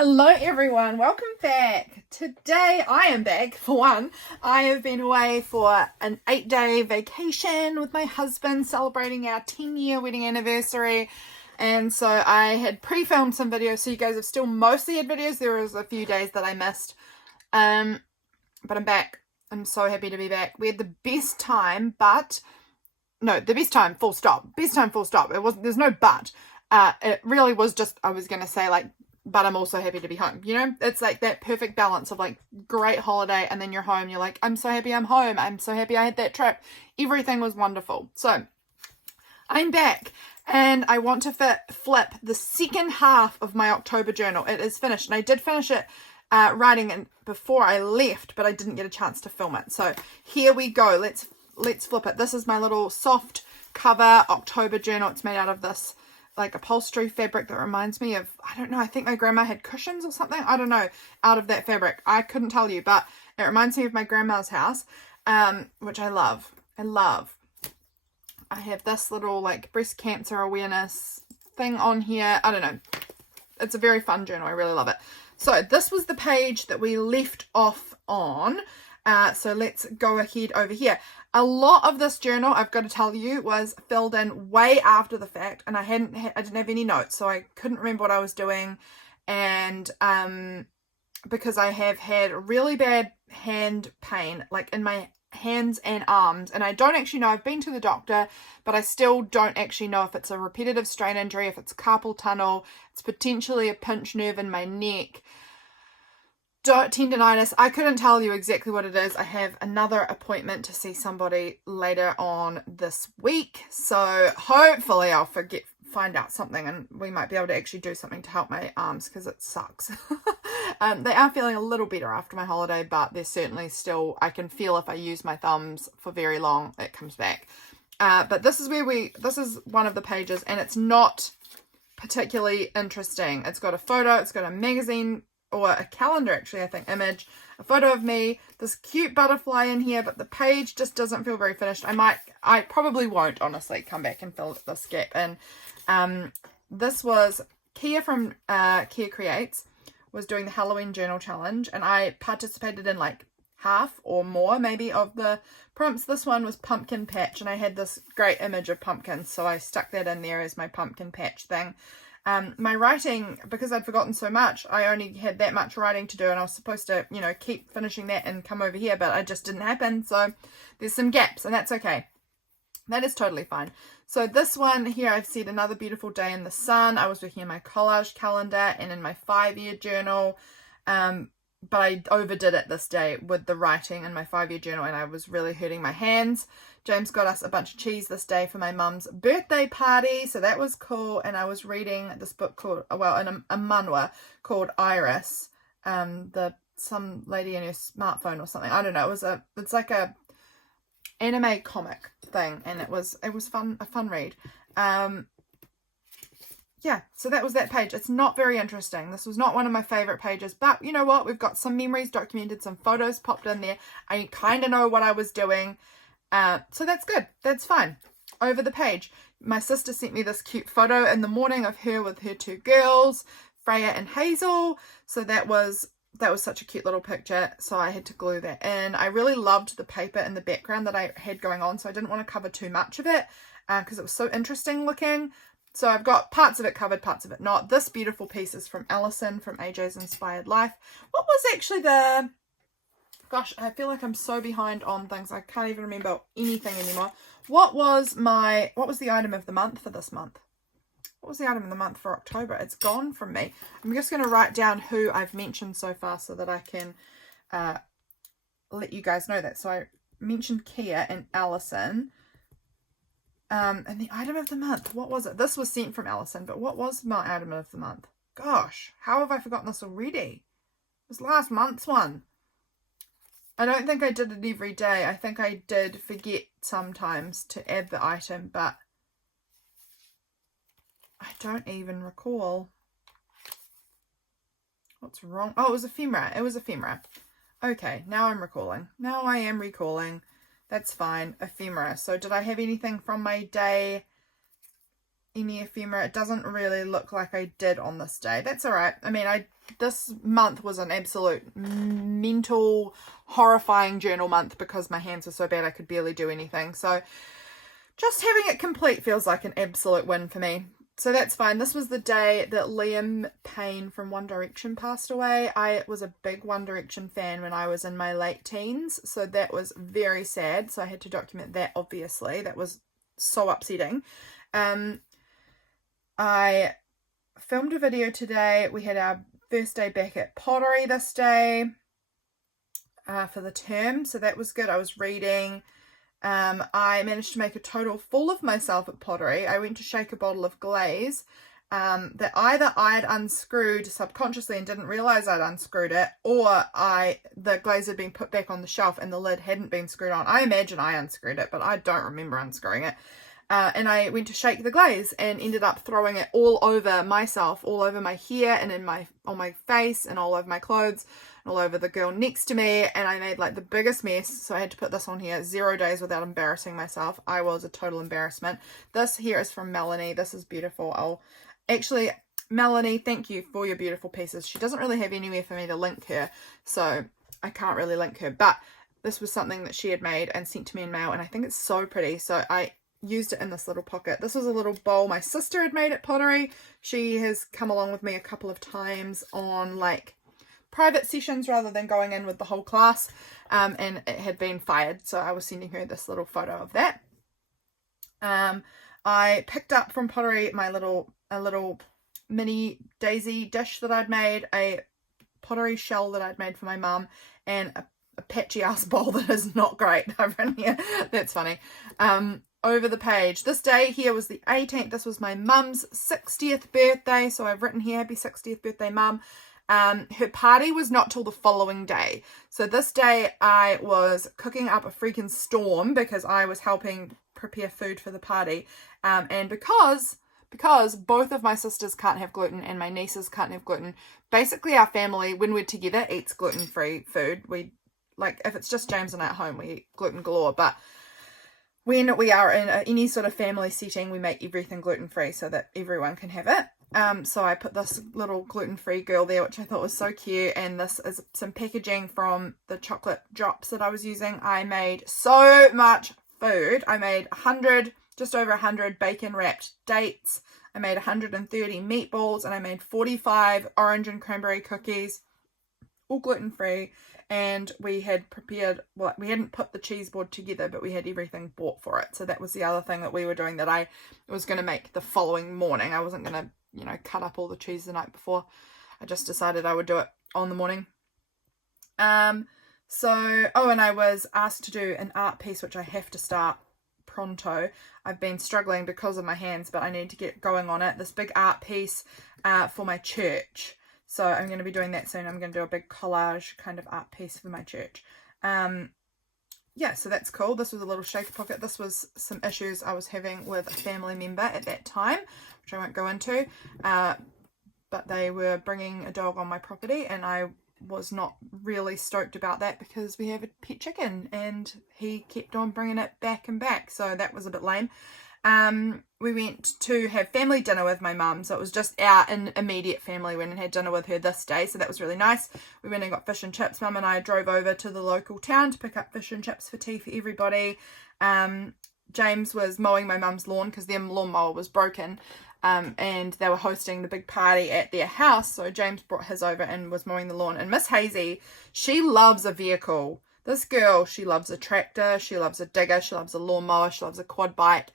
Hello everyone, welcome back. Today I am back for one. I have been away for an 8-day vacation with my husband celebrating our 10-year wedding anniversary, and so I had pre-filmed some videos, so you guys have still mostly had videos. There was a few days that I missed, but I'm back. I'm so happy to be back. We had the best time, the best time full stop. Best time full stop. There's no but. It really was just, I was going to say like, but I'm also happy to be home. You know, it's like that perfect balance of like great holiday and then you're home. You're like, I'm so happy I'm home. I'm so happy I had that trip. Everything was wonderful. So I'm back and I want to flip the second half of my October journal. It is finished and I did finish it writing it before I left, but I didn't get a chance to film it. So here we go. Let's flip it. This is my little soft cover October journal. It's made out of this like upholstery fabric that reminds me of, I don't know, I think my grandma had cushions or something, I don't know, out of that fabric. I couldn't tell you, but it reminds me of my grandma's house, which I love. I have this little like breast cancer awareness thing on here. I don't know. It's a very fun journal. I really love it. So this was the page that we left off on. So let's go ahead over here. A lot of this journal, I've got to tell you, was filled in way after the fact, and I didn't have any notes, so I couldn't remember what I was doing, and because I have had really bad hand pain, like in my hands and arms, and I don't actually know. I've been to the doctor, but I still don't actually know if it's a repetitive strain injury, if it's carpal tunnel, it's potentially a pinched nerve in my neck. Tendonitis. I couldn't tell you exactly what it is. I have another appointment to see somebody later on this week, so hopefully I'll find out something and we might be able to actually do something to help my arms, because it sucks. They are feeling a little better after my holiday, but they're certainly still, I can feel if I use my thumbs for very long it comes back. But this is this is one of the pages, and it's not particularly interesting. It's got a photo, it's got a magazine or a calendar, actually, I think, image, a photo of me, this cute butterfly in here, but the page just doesn't feel very finished. I probably won't, honestly, come back and fill this gap in. This was Kia from Kia Creates was doing the Halloween journal challenge, and I participated in like half or more maybe of the prompts. This one was pumpkin patch, and I had this great image of pumpkins, so I stuck that in there as my pumpkin patch thing. My writing, because I'd forgotten so much, I only had that much writing to do, and I was supposed to, you know, keep finishing that and come over here, but it just didn't happen. So there's some gaps, and that's okay. That is totally fine. So this one here, I've said another beautiful day in the sun. I was working in my collage calendar and in my 5-year journal, but I overdid it this day with the writing in my 5-year journal, and I was really hurting my hands. James got us a bunch of cheese this day for my mum's birthday party, so that was cool. And I was reading this book called, well, a manhwa called Iris, some lady in her smartphone or something. I don't know. It's like a anime comic thing, and it was fun, a fun read. Yeah, so that was that page. It's not very interesting. This was not one of my favorite pages, but you know what? We've got some memories documented, some photos popped in there. I kind of know what I was doing. So that's good. That's fine. Over the page, my sister sent me this cute photo in the morning of her with her 2 girls, Freya and Hazel. So that was such a cute little picture. So I had to glue that in. I really loved the paper in the background that I had going on, so I didn't want to cover too much of it because it was so interesting looking. So I've got parts of it covered, parts of it not. This beautiful piece is from Allison from AJ's Inspired Life. What was actually the... Gosh, I feel like I'm so behind on things. I can't even remember anything anymore. What was the item of the month for this month? What was the item of the month for October? It's gone from me. I'm just going to write down who I've mentioned so far so that I can let you guys know that. So I mentioned Kia and Allison. And the item of the month, what was it? This was sent from Allison, but what was my item of the month? Gosh, how have I forgotten this already? It was last month's one. I don't think I did it every day. I think I did forget sometimes to add the item, but I don't even recall. What's wrong? Oh, it was ephemera. It was ephemera. Okay, now I'm recalling. Now I am recalling. That's fine. Ephemera. So did I have anything from my day any ephemera. It doesn't really look like I did on this day. That's all right. I mean, this month was an absolute mental, horrifying journal month because my hands were so bad I could barely do anything. So just having it complete feels like an absolute win for me. So that's fine. This was the day that Liam Payne from One Direction passed away. I was a big One Direction fan when I was in my late teens, so that was very sad. So I had to document that, obviously. That was so upsetting. I filmed a video today. We had our first day back at Pottery this day for the term, so that was good. I was reading. I managed to make a total fool of myself at Pottery. I went to shake a bottle of glaze that either I had unscrewed subconsciously and didn't realize I'd unscrewed it, or the glaze had been put back on the shelf and the lid hadn't been screwed on. I imagine I unscrewed it, but I don't remember unscrewing it. And I went to shake the glaze and ended up throwing it all over myself, all over my hair and on my face and all over my clothes and all over the girl next to me. And I made like the biggest mess. So I had to put this on here, 0 days without embarrassing myself. I was a total embarrassment. This here is from Melanie. This is beautiful. Actually, Melanie, thank you for your beautiful pieces. She doesn't really have anywhere for me to link her, so I can't really link her. But this was something that she had made and sent to me in mail, and I think it's so pretty. So I used it in this little pocket. This was a little bowl my sister had made at Pottery. She has come along with me a couple of times on like private sessions rather than going in with the whole class, and it had been fired, so I was sending her this little photo of that. I picked up from Pottery a little mini daisy dish that I'd made, a pottery shell that I'd made for my mum, and a patchy ass bowl that is not great. I've written here, that's funny. Over the page, this day here was the 18th. This was my mum's 60th birthday, so I've written here, happy 60th birthday, mum. Her party was not till the following day. So this day I was cooking up a freaking storm because I was helping prepare food for the party. And because both of my sisters can't have gluten and my nieces can't have gluten, basically our family, when we're together, eats gluten-free food. We, like, if it's just James and I at home, we eat gluten galore. But when we are in any sort of family setting, we make everything gluten-free so that everyone can have it. So I put this little gluten-free girl there, which I thought was so cute. And this is some packaging from the chocolate drops that I was using. I made so much food. I made just over 100 bacon wrapped dates. I made 130 meatballs, and I made 45 orange and cranberry cookies, all gluten-free. And we had prepared, well, we hadn't put the cheese board together, but we had everything bought for it. So that was the other thing that we were doing that I was going to make the following morning. I wasn't going to, cut up all the cheese the night before. I just decided I would do it on the morning. And I was asked to do an art piece, which I have to start pronto. I've been struggling because of my hands, but I need to get going on it. This big art piece for my church. So I'm going to be doing that soon. I'm going to do a big collage kind of art piece for my church. Yeah, so that's cool. This was a little shaker pocket. This was some issues I was having with a family member at that time, which I won't go into. But they were bringing a dog on my property, and I was not really stoked about that because we have a pet chicken, and he kept on bringing it back and back. So that was a bit lame. We went to have family dinner with my mum, so it was just our immediate family. Went and had dinner with her this day, so that was really nice. We went and got fish and chips. Mum and I drove over to the local town to pick up fish and chips for tea for everybody. James was mowing my mum's lawn because their lawnmower was broken, and they were hosting the big party at their house, so James brought his over and was mowing the lawn. And Miss Hazy, she loves a vehicle. This girl, she loves a tractor, she loves a digger, she loves a lawnmower, she loves a quad bike.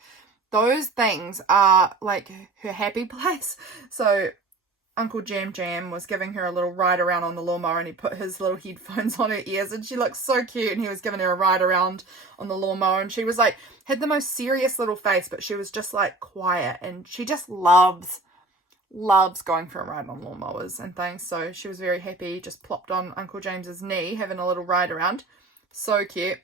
Those things are like her happy place. So Uncle Jam was giving her a little ride around on the lawnmower, and he put his little headphones on her ears, and she looked so cute, and he was giving her a ride around on the lawnmower, and she was like, had the most serious little face, but she was just like quiet, and she just loves going for a ride on lawnmowers and things. So she was very happy, just plopped on Uncle James's knee, having a little ride around. So cute.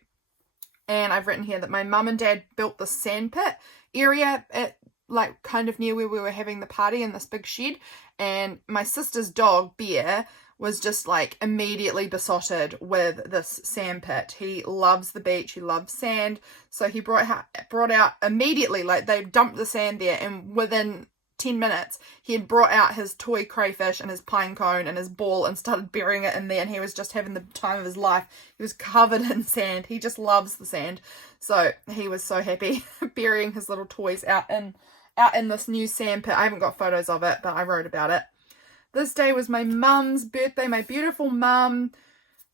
And I've written here that my mum and dad built the sandpit area at like kind of near where we were having the party in this big shed, and my sister's dog Bear was just like immediately besotted with this sand pit. He loves the beach, he loves sand, so he brought out immediately, like they dumped the sand there, and within 10 minutes he had brought out his toy crayfish and his pine cone and his ball and started burying it in there, and he was just having the time of his life. He was covered in sand. He just loves the sand, so he was so happy burying his little toys out in this new sand pit. I haven't got photos of it, but I wrote about it. This day was my mum's birthday, my beautiful mum,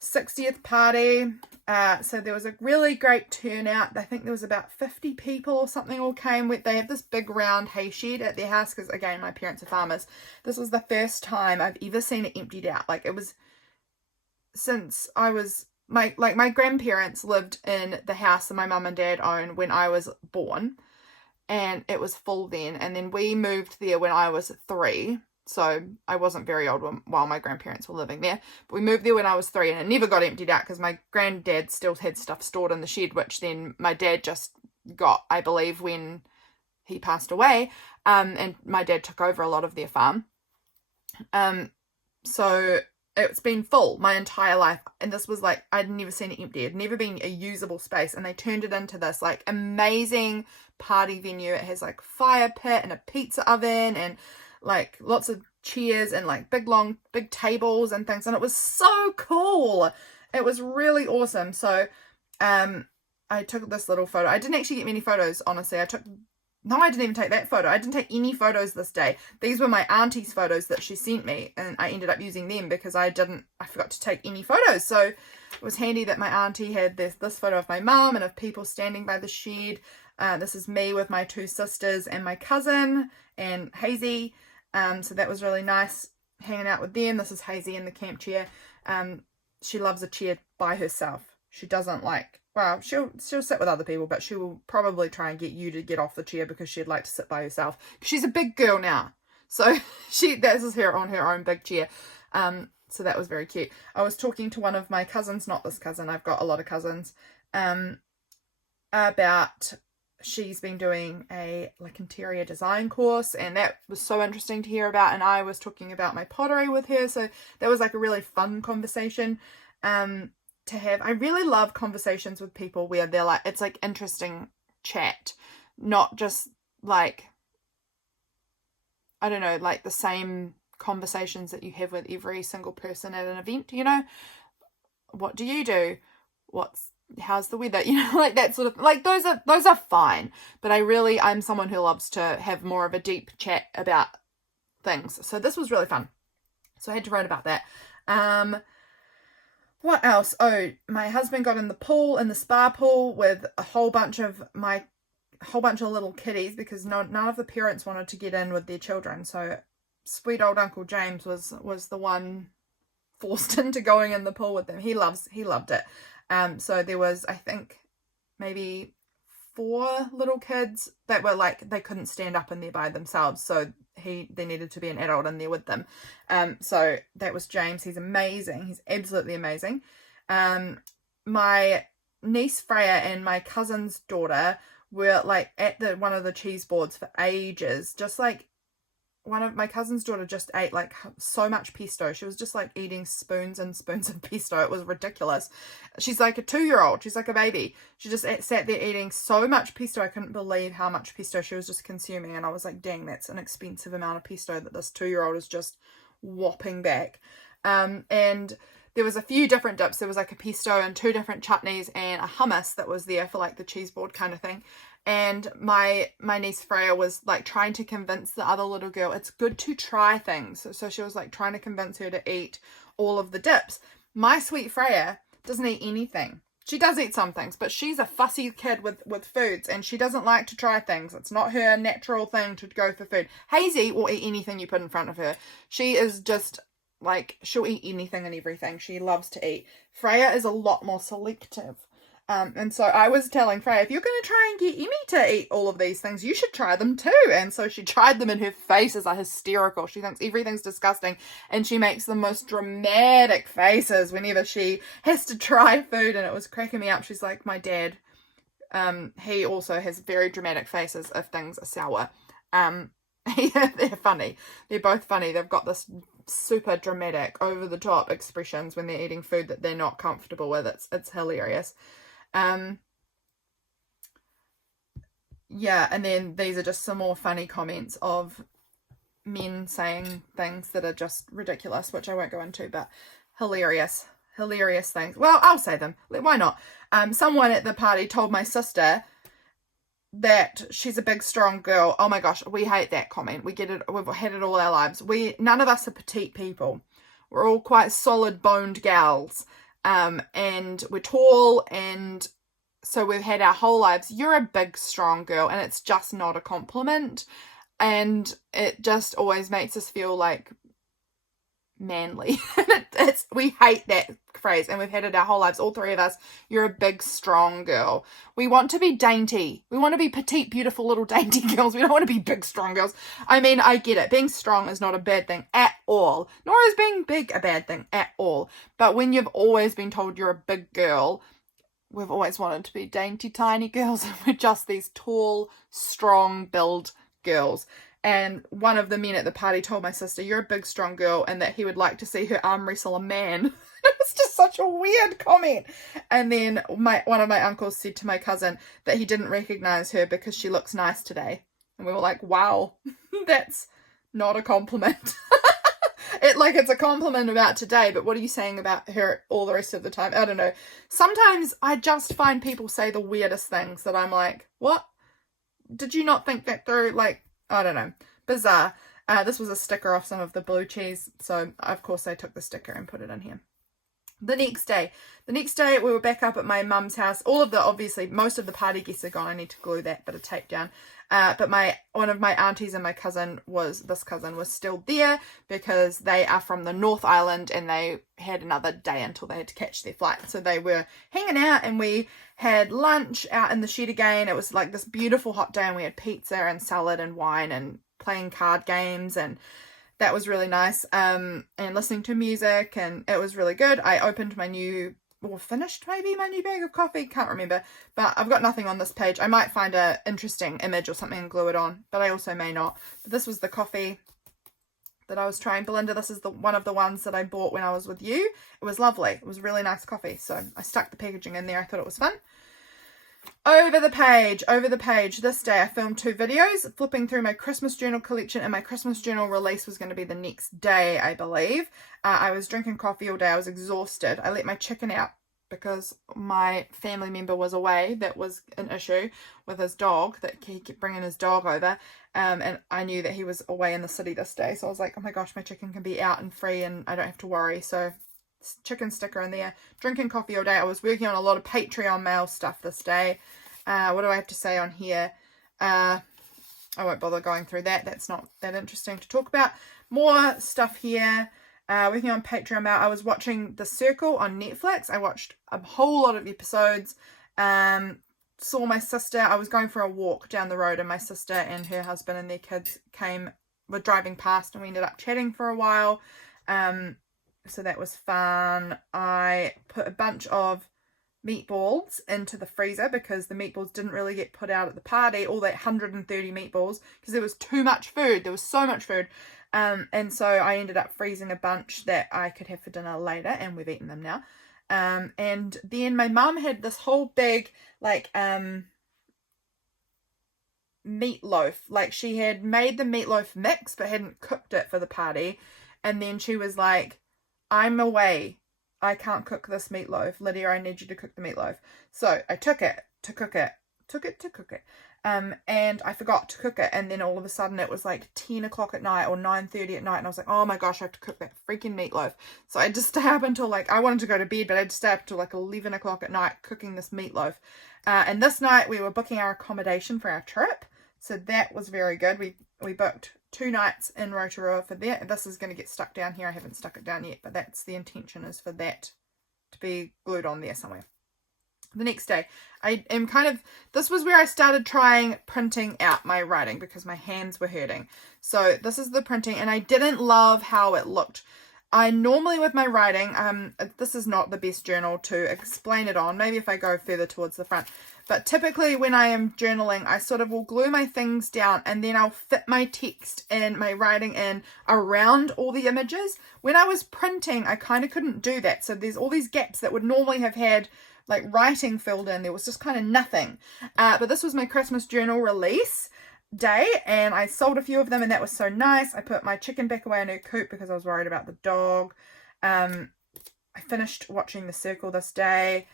60th party. So there was a really great turnout. I think there was about 50 people or something all came. They have this big round hay shed at their house because, again, my parents are farmers. This was the first time I've ever seen it emptied out. Like, it was since I was, my grandparents lived in the house that my mum and dad owned when I was born. And it was full then. And then we moved there when I was 3. So I wasn't very old while my grandparents were living there. But we moved there when I was 3, and it never got emptied out because my granddad still had stuff stored in the shed, which then my dad just got, I believe, when he passed away. And my dad took over a lot of their farm. So it's been full my entire life. And this was like, I'd never seen it empty. It'd never been a usable space. And they turned it into this like amazing party venue. It has like fire pit and a pizza oven and like lots of chairs and like big tables and things, and it was so cool. It was really awesome. So I took this little photo. I didn't actually get many photos, honestly. I didn't even take that photo. I didn't take any photos this day. These were my auntie's photos that she sent me, and I ended up using them because I forgot to take any photos. So it was handy that my auntie had this photo of my mum and of people standing by the shed. This is me with my 2 sisters and my cousin and Hazy. So that was really nice hanging out with them. This is Hazy in the camp chair. She loves a chair by herself. She doesn't like, well, she'll sit with other people, but she will probably try and get you to get off the chair because she'd like to sit by herself. She's a big girl now. So this is her on her own big chair. So that was very cute. I was talking to one of my cousins, not this cousin, I've got a lot of cousins, about she's been doing a like interior design course, and that was so interesting to hear about. And I was talking about my pottery with her, so that was like a really fun conversation to have. I really love conversations with people where they're like, it's like interesting chat, not just like, I don't know, like the same conversations that you have with every single person at an event, you know. What do you do? How's the weather? You know, like that sort of, like those are fine. But I'm someone who loves to have more of a deep chat about things. So this was really fun. So I had to write about that. What else? Oh, my husband got in the spa pool with a whole bunch of little kiddies because none of the parents wanted to get in with their children. So sweet old Uncle James was the one forced into going in the pool with them. He loved it. So there was, I think, maybe 4 little kids that were like, they couldn't stand up in there by themselves. So they needed to be an adult in there with them. So that was James. He's amazing. He's absolutely amazing. My niece Freya and my cousin's daughter were like at one of the cheese boards for ages, just like, one of my cousin's daughter just ate like so much pesto. She was just like eating spoons and spoons of pesto. It was ridiculous. She's like a 2-year-old. She's like a baby. She just sat there eating so much pesto. I couldn't believe how much pesto she was just consuming. And I was like, dang, that's an expensive amount of pesto that this 2-year-old is just whopping back. And there was a few different dips. There was like a pesto and 2 different chutneys and a hummus that was there for like the cheese board kind of thing. And my niece Freya was like trying to convince the other little girl it's good to try things. So she was like trying to convince her to eat all of the dips. My sweet Freya doesn't eat anything. She does eat some things, but she's a fussy kid with foods, and she doesn't like to try things. It's not her natural thing to go for food. Hazy will eat anything you put in front of her. She is just like, she'll eat anything and everything. She loves to eat. Freya is a lot more selective. And so I was telling Freya, if you're going to try and get Emmy to eat all of these things, you should try them too. And so she tried them, and her faces are hysterical. She thinks everything's disgusting, and she makes the most dramatic faces whenever she has to try food, and it was cracking me up. She's like my dad. He also has very dramatic faces if things are sour. They're funny. They're both funny. They've got this super dramatic, over the top expressions when they're eating food that they're not comfortable with. It's hilarious. Yeah, and then these are just some more funny comments of men saying things that are just ridiculous, which I won't go into, but hilarious things. Well, I'll say them. Why not? Someone at the party told my sister that she's a big, strong girl. Oh my gosh, we hate that comment. We get it. We've had it all our lives. None of us are petite people. We're all quite solid boned gals. And we're tall, and so we've had our whole lives. You're a big, strong girl, and it's just not a compliment. And it just always makes us feel like manly. We hate that phrase, and we've had it our whole lives, all three of us. You're a big, strong girl. We want to be dainty. We want to be petite, beautiful little dainty girls. We don't want to be big, strong girls. I mean, I get it. Being strong is not a bad thing at all, nor is being big a bad thing at all. But when you've always been told you're a big girl, we've always wanted to be dainty, tiny girls, and we're just these tall, strong build girls. And one of the men at the party told my sister, you're a big, strong girl, and that he would like to see her arm wrestle a man. It was just such a weird comment. And then one of my uncles said to my cousin that he didn't recognize her because she looks nice today. And we were like, wow, that's not a compliment. It's a compliment about today, but what are you saying about her all the rest of the time? I don't know. Sometimes I just find people say the weirdest things that I'm like, what? Did you not think that through? Like, I don't know. Bizarre. This was a sticker off some of the blue cheese. So, of course, I took the sticker and put it in here. The next day we were back up at my mum's house. Obviously, most of the party guests are gone. I need to glue that bit of tape down. But one of my aunties and my cousin was still there because they are from the North Island and they had another day until they had to catch their flight. So they were hanging out, and we had lunch out in the shed again. It was like this beautiful hot day, and we had pizza and salad and wine and playing card games, and that was really nice. And listening to music, and it was really good. I opened finished my new bag of coffee, can't remember, but I've got nothing on this page. I might find a interesting image or something and glue it on, but I also may not. But this was the coffee that I was trying. Belinda, this is one of the ones that I bought when I was with you. It was lovely. It was really nice coffee, so I stuck the packaging in there. I thought it was fun. Over the page, this day I filmed 2 videos, flipping through my Christmas journal collection, and my Christmas journal release was going to be the next day, I believe. I was drinking coffee all day. I was exhausted. I let my chicken out because my family member was away. That was an issue with his dog, that he kept bringing his dog over, and I knew that he was away in the city this day, so I was like, oh my gosh, my chicken can be out and free and I don't have to worry. So chicken sticker in there, drinking coffee all day. I was working on a lot of Patreon mail stuff this day. What do I have to say on here? I won't bother going through that. That's not that interesting to talk about. More stuff here. Working on Patreon mail. I was watching The Circle on Netflix. I watched a whole lot of episodes. Saw my sister. I was going for a walk down the road, and my sister and her husband and their kids were driving past, and we ended up chatting for a while. So that was fun. I put a bunch of meatballs into the freezer because the meatballs didn't really get put out at the party, all that 130 meatballs, because there was too much food. There was so much food. And so I ended up freezing a bunch that I could have for dinner later, and we've eaten them now. And then my mum had this whole big, meatloaf. Like, she had made the meatloaf mix but hadn't cooked it for the party. And then she was like, I'm away. I can't cook this meatloaf. Lydia, I need you to cook the meatloaf. So I took it to cook it. And I forgot to cook it. And then all of a sudden it was like 10 o'clock at night or 9:30 at night. And I was like, oh my gosh, I have to cook that freaking meatloaf. So I had to stay up until I wanted to go to bed, but I had to stay up until 11 o'clock at night cooking this meatloaf. And this night we were booking our accommodation for our trip. So that was very good. We booked 2 nights in Rotorua for that. This is going to get stuck down here. I haven't stuck it down yet, but that's the intention, is for that to be glued on there somewhere. The next day, this was where I started trying printing out my writing because my hands were hurting. So this is the printing, and I didn't love how it looked. I normally with my writing, this is not the best journal to explain it on. Maybe if I go further towards the front. But typically when I am journaling, I sort of will glue my things down and then I'll fit my text and my writing in around all the images. When I was printing, I kind of couldn't do that. So there's all these gaps that would normally have had like writing filled in. There was just kind of nothing. But this was my Christmas journal release day and I sold a few of them and that was so nice. I put my chicken back away in her coop because I was worried about the dog. I finished watching The Circle this day.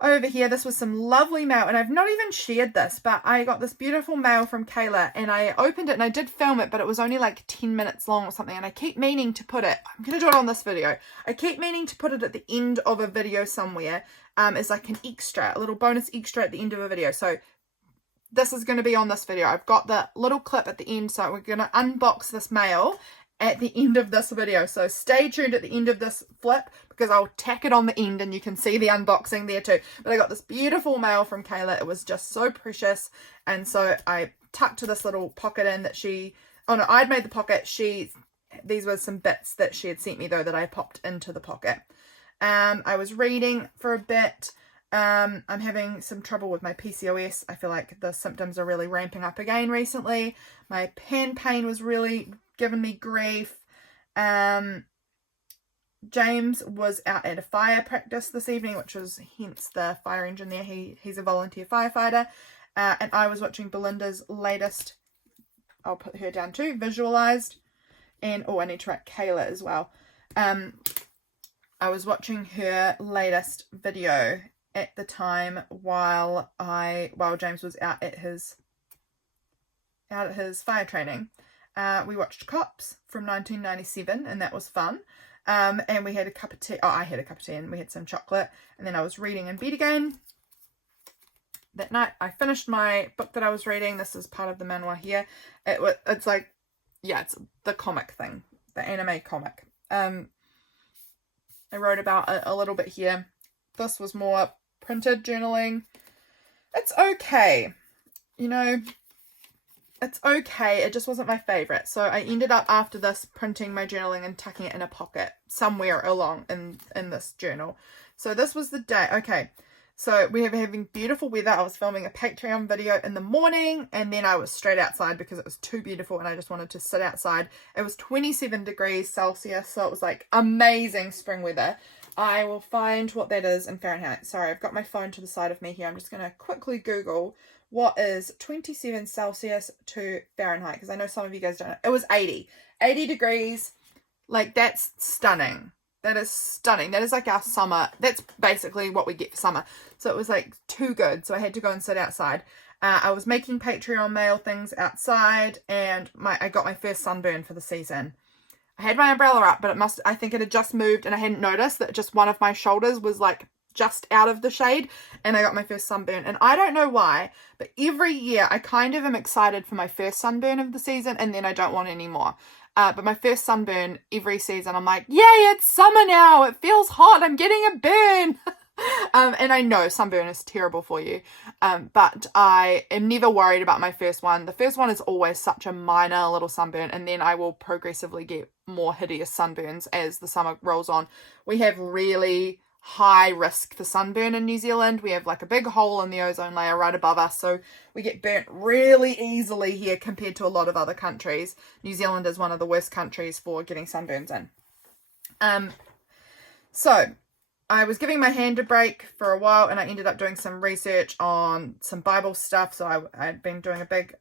Over here, this was some lovely mail, and I've not even shared this, but I got this beautiful mail from Kayla, and I opened it, and I did film it, but it was only like 10 minutes long or something, and I keep meaning to put it, I'm going to do it on this video, I keep meaning to put it at the end of a video somewhere, as like an extra, a little bonus extra at the end of a video. So this is going to be on this video. I've got the little clip at the end, so we're going to unbox this mail at the end of this video. So stay tuned at the end of this flip because I'll tack it on the end and you can see the unboxing there too. But I got this beautiful mail from Kayla. It was just so precious. And so I tucked to this little pocket in that I'd made the pocket. These were some bits that she had sent me though that I popped into the pocket. I was reading for a bit. I'm having some trouble with my PCOS. I feel like the symptoms are really ramping up again recently. My hand pain was really giving me grief. James was out at a fire practice this evening, which was hence the fire engine there. He's a volunteer firefighter. And I was watching Belinda's latest, I'll put her down too, visualized. And, I need to write Kayla as well. I was watching her latest video at the time while James was out at his fire training. We watched Cops from 1997 and that was fun. And we had a cup of tea. I had a cup of tea and we had some chocolate. And then I was reading in bed again. That night I finished my book that I was reading. This is part of the manhwa here. It's like, yeah, it's the comic thing, the anime comic. I wrote about it a little bit here. This was more printed journaling. It's okay. It's okay. It just wasn't my favorite. So I ended up after this printing my journaling and tucking it in a pocket somewhere along in this journal. So this was the day. Okay. So we were having beautiful weather. I was filming a Patreon video in the morning and then I was straight outside because it was too beautiful and I just wanted to sit outside. It was 27 degrees Celsius. So it was like amazing spring weather. I will find what that is in Fahrenheit. Sorry, I've got my phone to the side of me here. I'm just going to quickly Google what is 27 Celsius to Fahrenheit because I know some of you guys don't know. It was 80 degrees. Like that's stunning. That is stunning. That is like our summer. That's basically what we get for summer. So it was like too good. So I had to go and sit outside. I was making Patreon mail things outside and I got my first sunburn for the season. I had my umbrella up, but I think it had just moved and I hadn't noticed that just one of my shoulders was like just out of the shade and I got my first sunburn. And I don't know why, but every year I kind of am excited for my first sunburn of the season and then I don't want any more. But my first sunburn every season, I'm like, yay, it's summer now. It feels hot. I'm getting a burn. And I know sunburn is terrible for you. But I am never worried about my first one. The first one is always such a minor little sunburn. And then I will progressively get more hideous sunburns as the summer rolls on. We have really high risk for sunburn in New Zealand. We have like a big hole in the ozone layer right above us, so we get burnt really easily here compared to a lot of other countries. New Zealand is one of the worst countries for getting sunburns in. So I was giving my hand a break for a while and I ended up doing some research on some Bible stuff. So I'd been doing a big,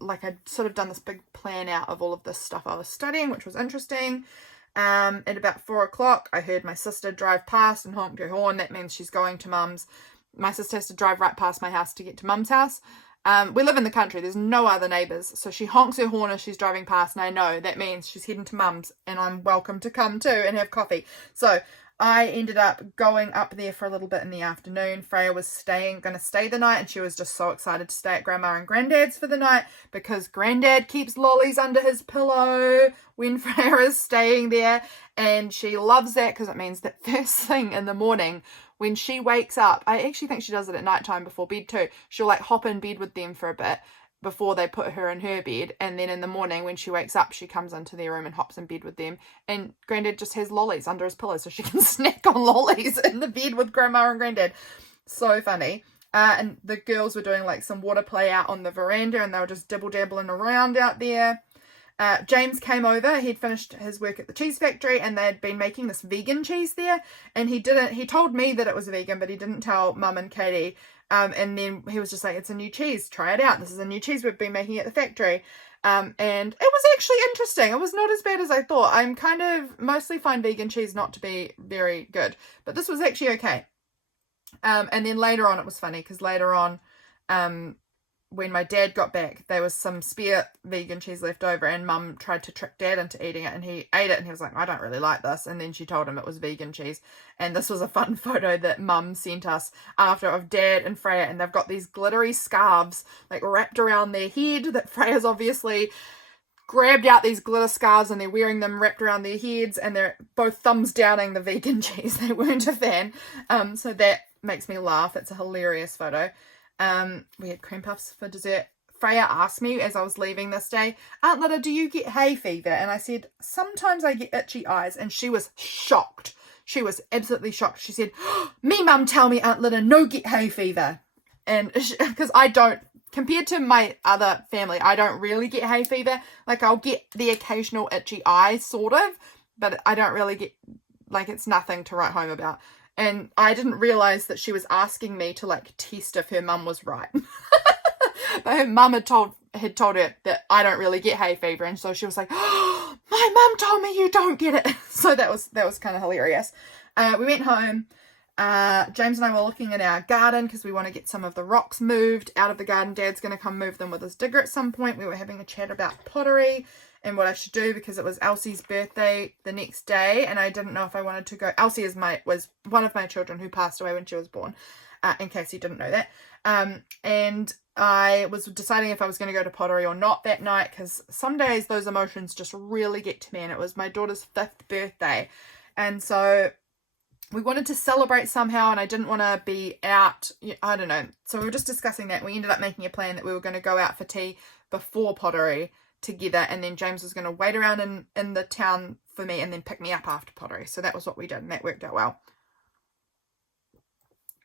like I'd sort of done this big plan out of all of this stuff I was studying, which was interesting. At about 4 o'clock, I heard my sister drive past and honked her horn. That means she's going to Mum's. My sister has to drive right past my house to get to Mum's house. We live in the country. There's no other neighbours. So she honks her horn as she's driving past. And I know that means she's heading to Mum's. And I'm welcome to come too and have coffee. So I ended up going up there for a little bit in the afternoon. Freya was going to stay the night and she was just so excited to stay at Grandma and Granddad's for the night because Granddad keeps lollies under his pillow when Freya is staying there, and she loves that because it means that first thing in the morning when she wakes up, I actually think she does it at night time before bed too, she'll like hop in bed with them for a bit before they put her in her bed, and then in the morning when she wakes up, she comes into their room and hops in bed with them, and Granddad just has lollies under his pillow so she can snack on lollies in the bed with Grandma and Granddad. So funny. And the girls were doing like some water play out on the veranda, and they were just dibble-dabbling around out there. James came over. He'd finished his work at the cheese factory, and they'd been making this vegan cheese there, and he told me that it was vegan, but he didn't tell Mum and Katie. And then he was just like, it's a new cheese, try it out, this is a new cheese we've been making at the factory. And it was actually interesting. It was not as bad as I thought. I'm kind of mostly find vegan cheese not to be very good, but this was actually okay. And then later on, it was funny because later on, when my dad got back, there was some spare vegan cheese left over, and Mum tried to trick Dad into eating it, and he ate it, and he was like, I don't really like this. And then she told him it was vegan cheese. And this was a fun photo that Mum sent us after of Dad and Freya, and they've got these glittery scarves like wrapped around their head that Freya's obviously grabbed out these glitter scarves, and they're wearing them wrapped around their heads, and they're both thumbs downing the vegan cheese. They weren't a fan. So that makes me laugh. It's a hilarious photo. We had cream puffs for dessert. Freya asked me as I was leaving this day, Aunt Lydia, do you get hay fever? And I said, sometimes I get itchy eyes. And she was shocked. She was absolutely shocked. She said, me mum tell me, Aunt Lydia, no get hay fever. And because I don't, compared to my other family, I don't really get hay fever. Like I'll get the occasional itchy eye sort of, but I don't really get, like it's nothing to write home about. And I didn't realise that she was asking me to like test if her mum was right. But her mum had told her that I don't really get hay fever, and so she was like, oh, my mum told me you don't get it. So that was kind of hilarious. We went home. James and I were looking at our garden because we want to get some of the rocks moved out of the garden. Dad's going to come move them with his digger at some point. We were having a chat about pottery and what I should do because it was Elsie's birthday the next day, and I didn't know if I wanted to go. Elsie was one of my children who passed away when she was born, in case you didn't know that. And I was deciding if I was going to go to pottery or not that night, because some days those emotions just really get to me, and it was my daughter's 5th birthday, and so we wanted to celebrate somehow, and I didn't want to be out. I don't know. So we were just discussing that. We ended up making a plan that we were going to go out for tea before pottery together, and then James was going to wait around in the town for me and then pick me up after pottery. So that was what we did, and that worked out well.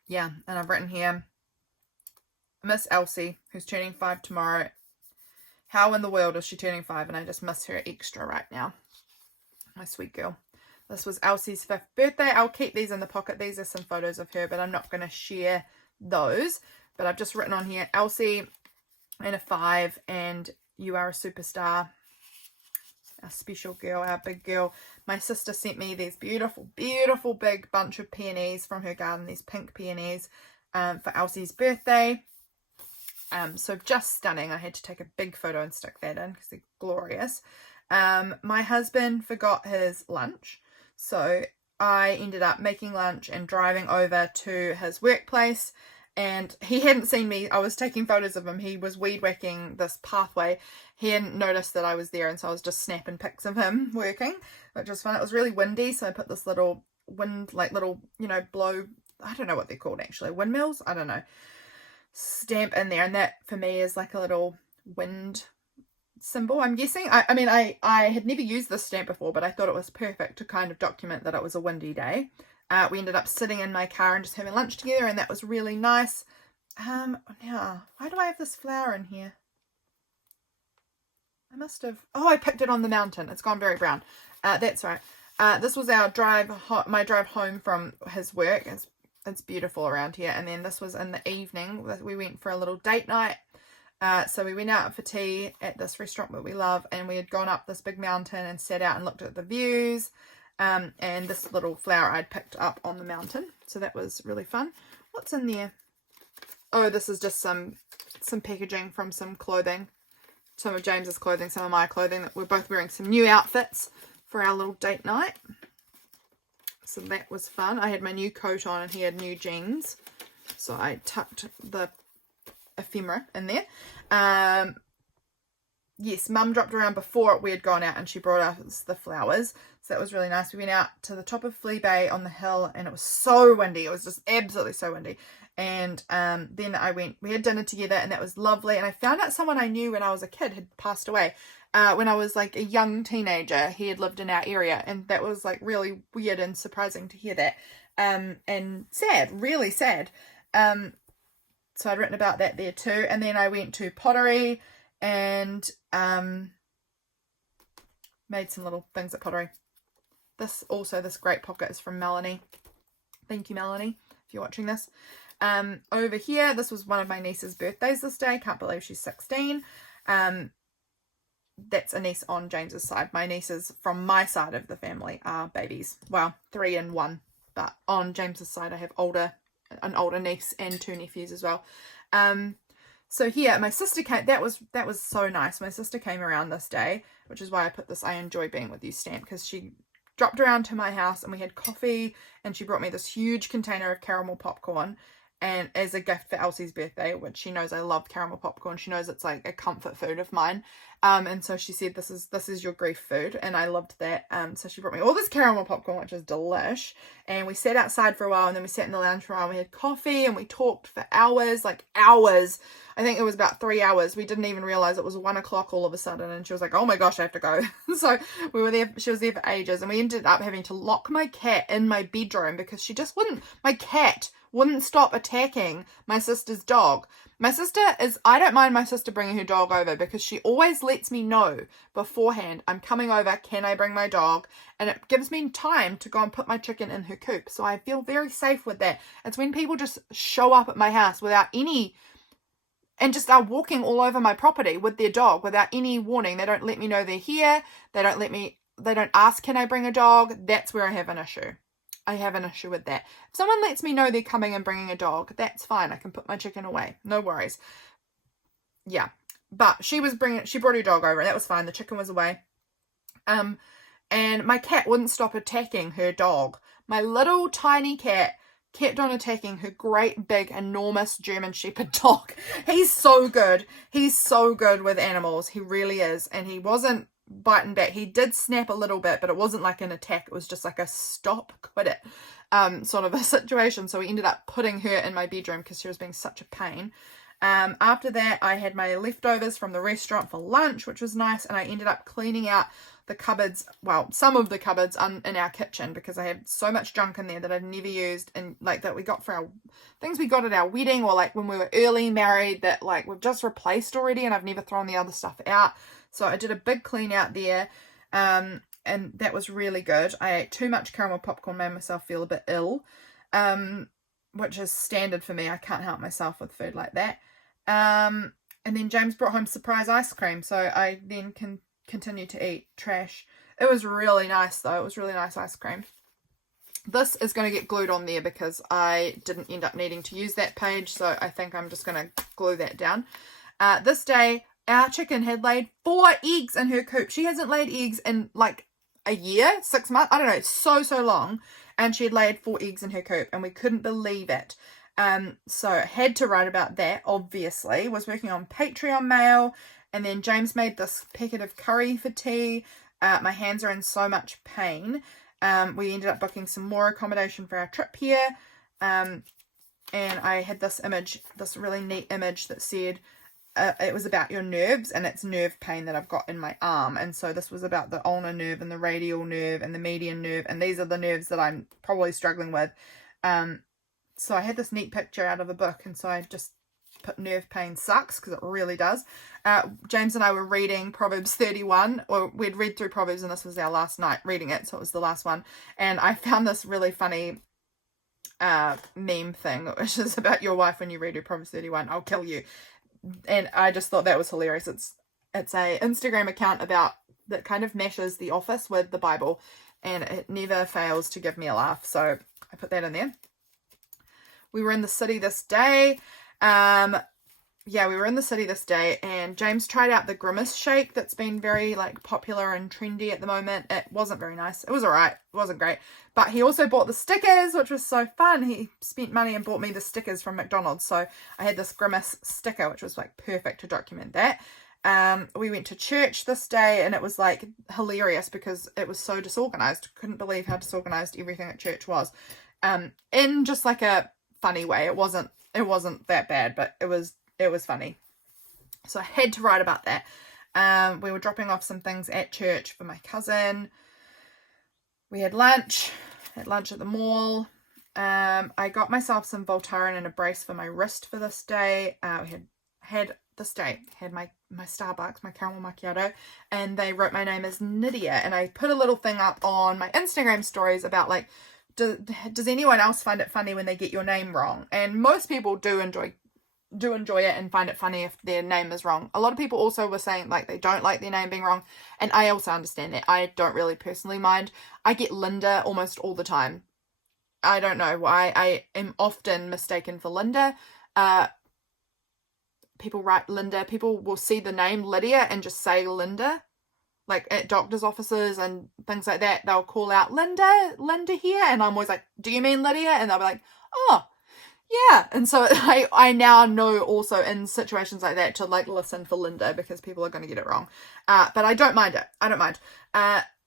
Yeah, and I've written here, Miss Elsie, who's turning 5 tomorrow. How in the world is she turning 5? And I just miss her extra right now. My sweet girl. This was Elsie's 5th birthday. I'll keep these in the pocket. These are some photos of her, but I'm not going to share those. But I've just written on here, Elsie and a 5, and you are a superstar. Our special girl, our big girl. My sister sent me these beautiful, beautiful big bunch of peonies from her garden, these pink peonies, for Elsie's birthday. So just stunning. I had to take a big photo and stick that in because they're glorious. My husband forgot his lunch, so I ended up making lunch and driving over to his workplace, and he hadn't seen me. I was taking photos of him. He was weed whacking this pathway. He hadn't noticed that I was there, and so I was just snapping pics of him working, which was fun. It was really windy, so I put this little little, blow, I don't know what they're called actually, windmills, I don't know, stamp in there, and that for me is like a little wind symbol, I'm guessing. I mean, I had never used this stamp before, but I thought it was perfect to kind of document that it was a windy day. We ended up sitting in my car and just having lunch together, and that was really nice. Now, why do I have this flower in here? I must have, I picked it on the mountain. It's gone very brown. That's right. This was our my drive home from his work. It's beautiful around here. And then this was in the evening. We went for a little date night. So we went out for tea at this restaurant that we love, and we had gone up this big mountain and sat out and looked at the views. And this little flower I'd picked up on the mountain. So that was really fun. What's in there? Oh, this is just some packaging from some clothing. Some of James's clothing, some of my clothing. That we're both wearing some new outfits for our little date night. So that was fun. I had my new coat on and he had new jeans. So I tucked the ephemera in there. Yes, Mum dropped around before we had gone out and she brought us the flowers. So that was really nice. We went out to the top of Flea Bay on the hill and it was so windy. It was just absolutely so windy. And then we had dinner together, and that was lovely. And I found out someone I knew when I was a kid had passed away. When I was like a young teenager, he had lived in our area, and that was like really weird and surprising to hear that. And sad, really sad. So I'd written about that there too. And then I went to Pottery and made some little things at Pottery. This great pocket is from Melanie. Thank you, Melanie, if you're watching this. Over here, this was one of my niece's birthdays this day. Can't believe she's 16. That's a niece on James's side. My nieces from my side of the family are babies. Well, 3 and 1. But on James's side, I have an older niece and 2 nephews as well. So here, my sister came. That was so nice. My sister came around this day, which is why I put this "I enjoy being with you" stamp, because she dropped around to my house and we had coffee, and she brought me this huge container of caramel popcorn, and as a gift for Elsie's birthday, which she knows I love caramel popcorn. She knows it's like a comfort food of mine. And so she said, this is your grief food, and I loved that. So she brought me all this caramel popcorn, which is delish, and we sat outside for a while, and then we sat in the lounge for a while. We had coffee and we talked for hours, like hours. I think it was about 3 hours. We didn't even realize it was 1 o'clock all of a sudden, and she was like, oh my gosh, I have to go. So we were there, she was there for ages, and we ended up having to lock my cat in my bedroom because she just my cat wouldn't stop attacking my sister's dog. My sister I don't mind my sister bringing her dog over because she always lets me know beforehand, I'm coming over, can I bring my dog? And it gives me time to go and put my chicken in her coop. So I feel very safe with that. It's when people just show up at my house without any, and just are walking all over my property with their dog without any warning. They don't let me know they're here. They don't ask, can I bring a dog? That's where I have an issue. I have an issue with that. If someone lets me know they're coming and bringing a dog, that's fine. I can put my chicken away. No worries. Yeah. But she brought her dog over, and that was fine. The chicken was away. And my cat wouldn't stop attacking her dog. My little tiny cat kept on attacking her great big enormous German Shepherd dog. He's so good. He's so good with animals. He really is. And he wasn't biting back. He did snap a little bit, but it wasn't like an attack. It was just like a stop, quit it sort of a situation. So we ended up putting her in my bedroom because she was being such a pain. After that, I had my leftovers from the restaurant for lunch, which was nice, and I ended up cleaning out the cupboards, well, some of the cupboards in our kitchen, because I had so much junk in there that I've never used, and like that we got for our things we got at our wedding, or like when we were early married, that like we've just replaced already, and I've never thrown the other stuff out. So I did a big clean out there, and that was really good. I ate too much caramel popcorn, made myself feel a bit ill, which is standard for me. I can't help myself with food like that. And then James brought home surprise ice cream, so I then can continue to eat trash. It was really nice though. It was really nice ice cream. This is going to get glued on there because I didn't end up needing to use that page, so I think I'm just going to glue that down. This day, our chicken had laid 4 eggs in her coop. She hasn't laid eggs in like a year, 6 months, I don't know, it's so long, and she had laid 4 eggs in her coop, and we couldn't believe it. So I had to write about that, obviously. Was working on Patreon mail, and then James made this packet of curry for tea. My hands are in so much pain. We ended up booking some more accommodation for our trip here, and I had this image, this really neat image that said, it was about your nerves, and it's nerve pain that I've got in my arm, and so this was about the ulnar nerve and the radial nerve and the median nerve, and these are the nerves that I'm probably struggling with. So I had this neat picture out of a book, and so I just put nerve pain sucks, because it really does. James and I were reading Proverbs 31, or we'd read through Proverbs, and this was our last night reading it, so it was the last one, and I found this really funny meme thing, which is about your wife when you read her Proverbs 31, I'll kill you. And I just thought that was hilarious. It's a Instagram account about that kind of meshes The Office with the Bible, and it never fails to give me a laugh, so I put that in there. We were in the city this day. We were in the city this day, and James tried out the Grimace shake that's been very like popular and trendy at the moment. It wasn't very nice. It was alright. It wasn't great. But he also bought the stickers, which was so fun. He spent money and bought me the stickers from McDonald's. So I had this Grimace sticker, which was like perfect to document that. We went to church this day, and it was like hilarious because it was so disorganized. Couldn't believe how disorganized everything at church was. In just like a funny way. It wasn't It wasn't that bad, but it was funny. So I had to write about that. We were dropping off some things at church for my cousin. We had lunch at the mall. I got myself some Voltaren and a brace for my wrist for this day. We had my Starbucks, my caramel macchiato, and they wrote my name as Nydia, and I put a little thing up on my Instagram stories about like, does anyone else find it funny when they get your name wrong? And most people do enjoy it and find it funny if their name is wrong. A lot of people also were saying like they don't like their name being wrong, and I also understand that. I don't really personally mind. I get Linda almost all the time. I don't know why. I am often mistaken for Linda. People write Linda. People will see the name Lydia and just say Linda. Like at doctor's offices and things like that, they'll call out Linda here. And I'm always like, do you mean Lydia? And they'll be like, oh, yeah. And so I now know also in situations like that to like listen for Linda, because people are going to get it wrong. But I don't mind it. I don't mind.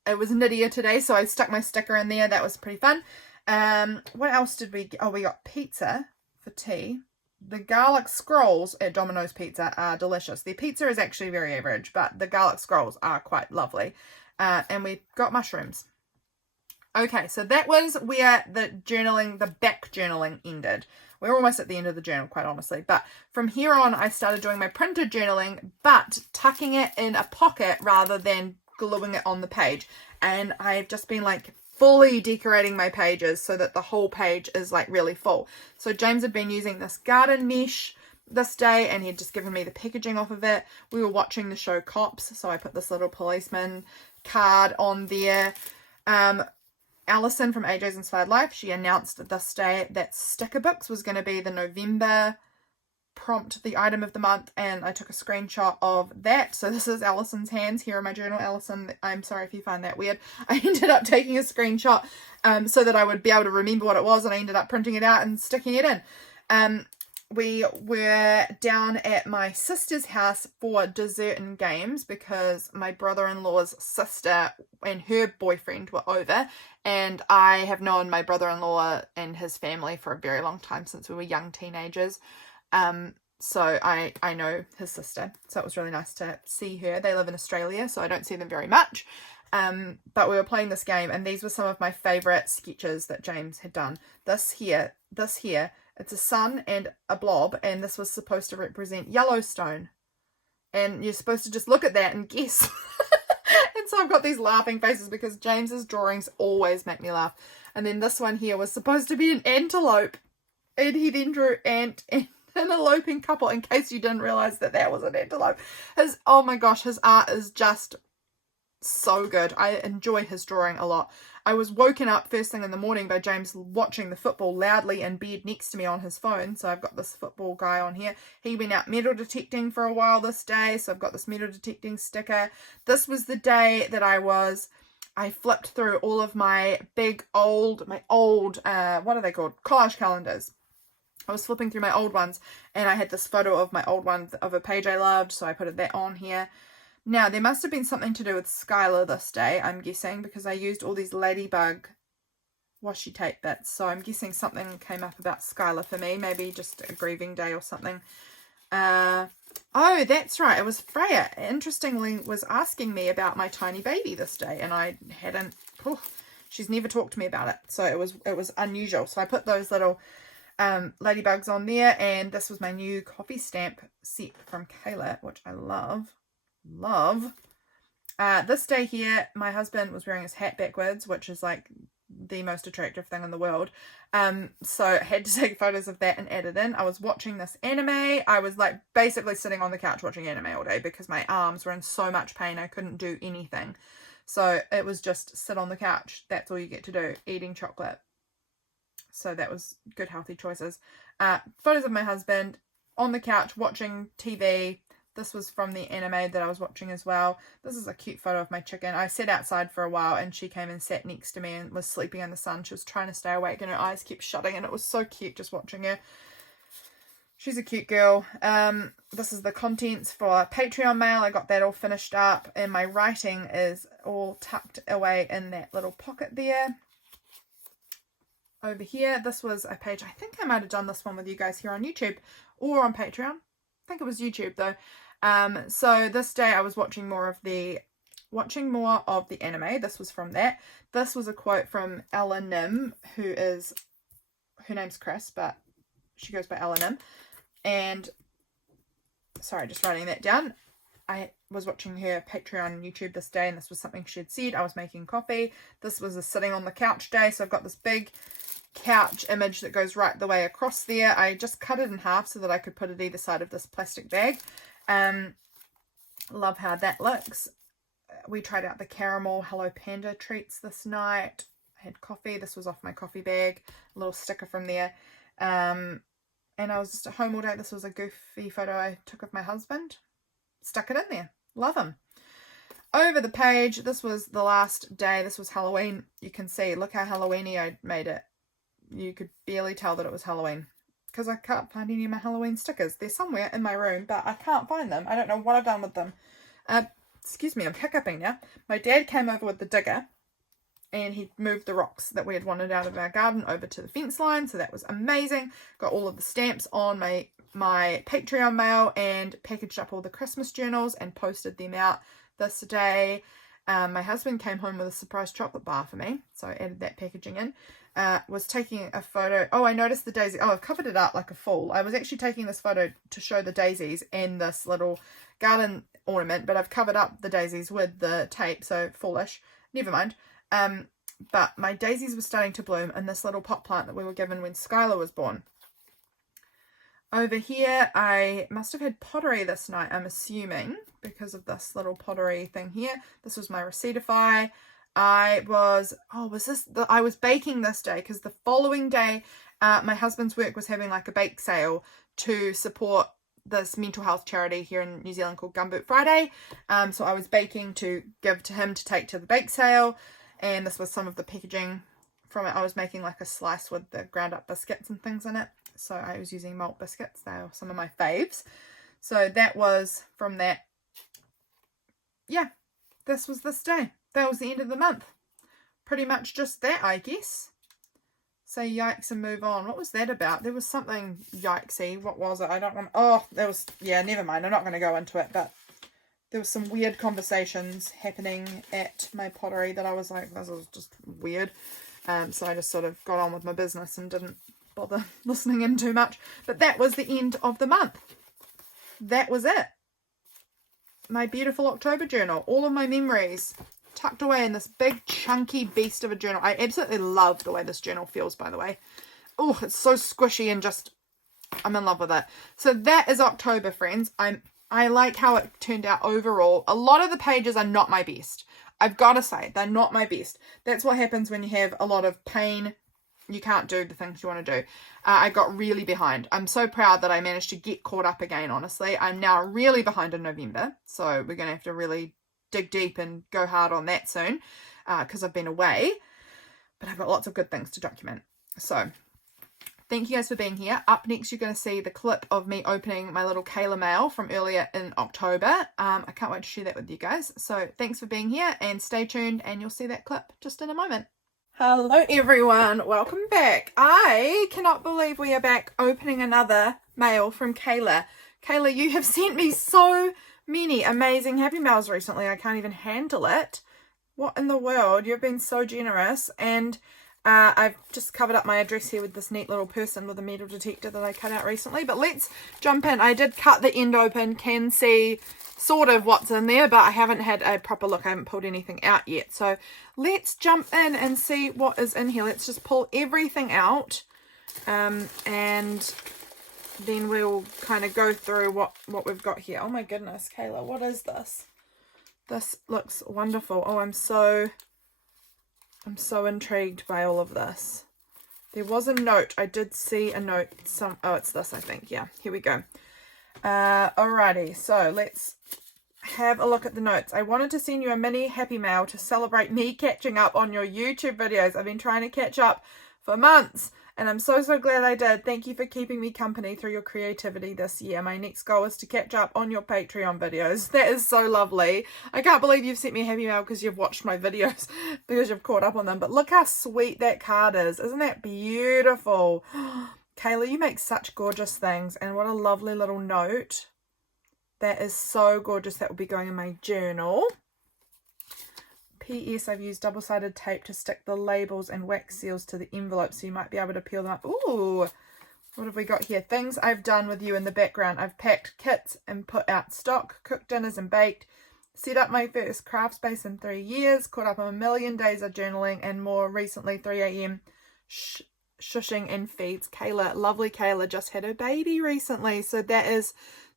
It was Nydia today, so I stuck my sticker in there. That was pretty fun. What else did we get? Oh, we got pizza for tea. The garlic scrolls at Domino's Pizza are delicious. Their pizza is actually very average, but the garlic scrolls are quite lovely. And we got mushrooms. Okay, so that was where the back journaling ended. We're almost at the end of the journal, quite honestly. But from here on, I started doing my printed journaling, but tucking it in a pocket rather than gluing it on the page. And I've just been like fully decorating my pages so that the whole page is like really full. So James had been using this garden mesh this day, and he'd just given me the packaging off of it. We were watching the show Cops, so I put this little policeman card on there. Allison from AJ's Inspired Life, she announced this day that sticker books was going to be the November prompt, the item of the month, and I took a screenshot of that. So this is Allison's hands. Here in my journal, Allison, I'm sorry if you find that weird. I ended up taking a screenshot so that I would be able to remember what it was, and I ended up printing it out and sticking it in. We were down at my sister's house for dessert and games because my brother-in-law's sister and her boyfriend were over, and I have known my brother-in-law and his family for a very long time, since we were young teenagers. So I know his sister, so it was really nice to see her. They live in Australia, so I don't see them very much. But we were playing this game, and these were some of my favourite sketches that James had done. This here, it's a sun and a blob, and this was supposed to represent Yellowstone. And you're supposed to just look at that and guess. And so I've got these laughing faces because James's drawings always make me laugh. And then this one here was supposed to be an antelope, and he then drew ant and an eloping couple, in case you didn't realise that was an antelope. Oh my gosh, his art is just so good. I enjoy his drawing a lot. I was woken up first thing in the morning by James watching the football loudly in bed next to me on his phone. So I've got this football guy on here. He went out metal detecting for a while this day, so I've got this metal detecting sticker. This was the day that I flipped through all of my old what are they called? Collage calendars. I was flipping through my old ones, and I had this photo of my old one of a page I loved, so I put that on here. Now, there must have been something to do with Skylar this day, I'm guessing, because I used all these ladybug washi tape bits, so I'm guessing something came up about Skylar for me, maybe just a grieving day or something. Oh, that's right, it was Freya, interestingly, was asking me about my tiny baby this day, and I hadn't, she's never talked to me about it, so it was unusual. So I put those little ladybugs on there, and this was my new coffee stamp set from Kayla, which I love. This day here, my husband was wearing his hat backwards, which is like the most attractive thing in the world. So I had to take photos of that and add it in. I was watching this anime. I was like basically sitting on the couch watching anime all day because my arms were in so much pain I couldn't do anything. So it was just sit on the couch. That's all you get to do, eating chocolate. So that was good, healthy choices. Photos of my husband on the couch watching TV. This was from the anime that I was watching as well. This is a cute photo of my chicken. I sat outside for a while, and she came and sat next to me and was sleeping in the sun. She was trying to stay awake, and her eyes kept shutting, and it was so cute just watching her. She's a cute girl. This is the contents for Patreon mail. I got that all finished up, and my writing is all tucked away in that little pocket there. over here, this was a page, I think I might have done this one with you guys here on YouTube or on Patreon. I think it was YouTube though. So this day I was watching more of the anime. This was from that. This was a quote from Ella Nim, her name's Chris, but she goes by Ella Nim. And sorry, just writing that down. I was watching her Patreon and YouTube this day, and this was something she had said. I was making coffee. This was a sitting on the couch day, so I've got this big couch image that goes right the way across there. I just cut it in half so that I could put it either side of this plastic bag. Love how that looks. We tried out the caramel Hello Panda treats this night. I had coffee. This was off my coffee bag. A little sticker from there. And I was just at home all day. This was a goofy photo I took of my husband. Stuck it in there. Love him. Over the page, this was the last day. This was Halloween. You can see, look how Halloween-y I made it. You could barely tell that it was Halloween because I can't find any of my Halloween stickers. They're somewhere in my room, but I can't find them. I don't know what I've done with them. Excuse me, I'm hiccuping now. My dad came over with the digger and he moved the rocks that we had wanted out of our garden over to the fence line. So that was amazing. Got all of the stamps on my Patreon mail and packaged up all the Christmas journals and posted them out this day. My husband came home with a surprise chocolate bar for me, so I added that packaging in. Was taking a photo. Oh, I noticed the daisy. Oh, I've covered it up like a fool. I was actually taking this photo to show the daisies and this little garden ornament, but I've covered up the daisies with the tape, so foolish. Never mind. But my daisies were starting to bloom in this little pot plant that we were given when Skylar was born. Over here, I must have had pottery this night, I'm assuming, because of this little pottery thing here. This was my Receiptify. I was baking this day because the following day, my husband's work was having like a bake sale to support this mental health charity here in New Zealand called Gumboot Friday. So I was baking to give to him to take to the bake sale. And this was some of the packaging from it. I was making like a slice with the ground up biscuits and things in it. So I was using malt biscuits. They are some of my faves. So that was from that. Yeah, this was this day. That was the end of the month. Pretty much just that, I guess. Say yikes and move on. What was that about? There was something yikesy. What was it? I don't want... Oh, there was... Yeah, never mind. I'm not going to go into it, but there was some weird conversations happening at my pottery that I was like, this was just weird. So I just sort of got on with my business and didn't bother listening in too much. But that was the end of the month. That was it. My beautiful October journal. All of my memories tucked away in this big chunky beast of a journal. I absolutely love the way this journal feels, by the way. Oh, it's so squishy and just, I'm in love with it. So that is October, friends. I like how it turned out overall. A lot of the pages are not my best. I've got to say, they're not my best. That's what happens when you have a lot of pain. You can't do the things you want to do. I got really behind. I'm so proud that I managed to get caught up again, honestly. I'm now really behind in November. So we're going to have to really dig deep and go hard on that soon because I've been away. But I've got lots of good things to document. So thank you guys for being here. Up next, you're going to see the clip of me opening my little Kayla mail from earlier in October. I can't wait to share that with you guys. So thanks for being here and stay tuned and you'll see that clip just in a moment. Hello everyone, welcome back. I cannot believe we are back opening another mail from Kayla. Kayla, you have sent me so many amazing happy mails recently. I can't even handle it. What in the world? You've been so generous. And I've just covered up my address here with this neat little person with a metal detector that I cut out recently. But let's jump in. I did cut the end open, can see sort of what's in there, but I haven't had a proper look. I haven't pulled anything out yet. So let's jump in and see what is in here. Let's just pull everything out and then we'll kind of go through what we've got here. Oh my goodness, Kayla, what is this? This looks wonderful. Oh, I'm so intrigued by all of this. There was a note. I did see a note. Oh, it's this, I think. Yeah, here we go. Alrighty, so let's have a look at the notes. I wanted to send you a mini happy mail to celebrate me catching up on your YouTube videos. I've been trying to catch up for months. And I'm so, so glad I did. Thank you for keeping me company through your creativity this year. My next goal is to catch up on your Patreon videos. That is so lovely. I can't believe you've sent me a happy mail because you've watched my videos, because you've caught up on them. But look how sweet that card is. Isn't that beautiful? Kayla, you make such gorgeous things. And what a lovely little note. That is so gorgeous. That will be going in my journal. P.S. I've used double-sided tape to stick the labels and wax seals to the envelope, so you might be able to peel them up. Ooh, what have we got here? Things I've done with you in the background. I've packed kits and put out stock, cooked dinners and baked, set up my first craft space in 3 years, caught up on a million days of journaling, and more recently 3 a.m. shushing and feeds. Kayla, lovely Kayla, just had her baby recently, so that is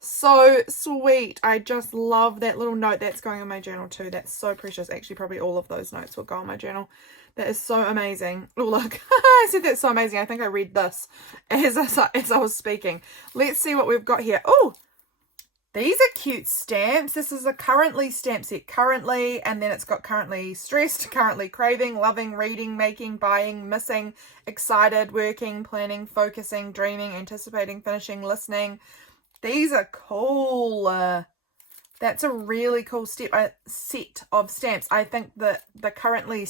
so sweet. I just love that little note. That's going in my journal too. That's so precious. Actually, probably all of those notes will go in my journal. That is so amazing. Oh, look. I said that's so amazing. I think I read this as I was speaking. Let's see what we've got here. Oh, these are cute stamps. This is a currently stamp set. Currently, and then it's got currently stressed, currently craving, loving, reading, making, buying, missing, excited, working, planning, focusing, dreaming, anticipating, finishing, listening. These are cool. That's a really cool set of stamps. I think that the currently,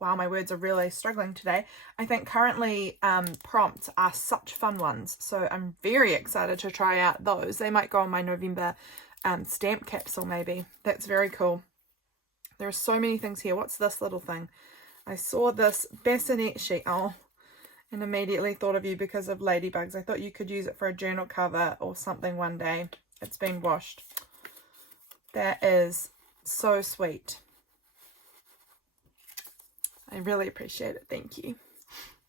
wow, my words are really struggling today. I think currently prompts are such fun ones. So I'm very excited to try out those. They might go on my November stamp capsule maybe. That's very cool. There are so many things here. What's this little thing? I saw this bassinet sheet. Oh, and immediately thought of you because of ladybugs. I thought you could use it for a journal cover or something one day. It's been washed. That is so sweet. I really appreciate it. Thank you.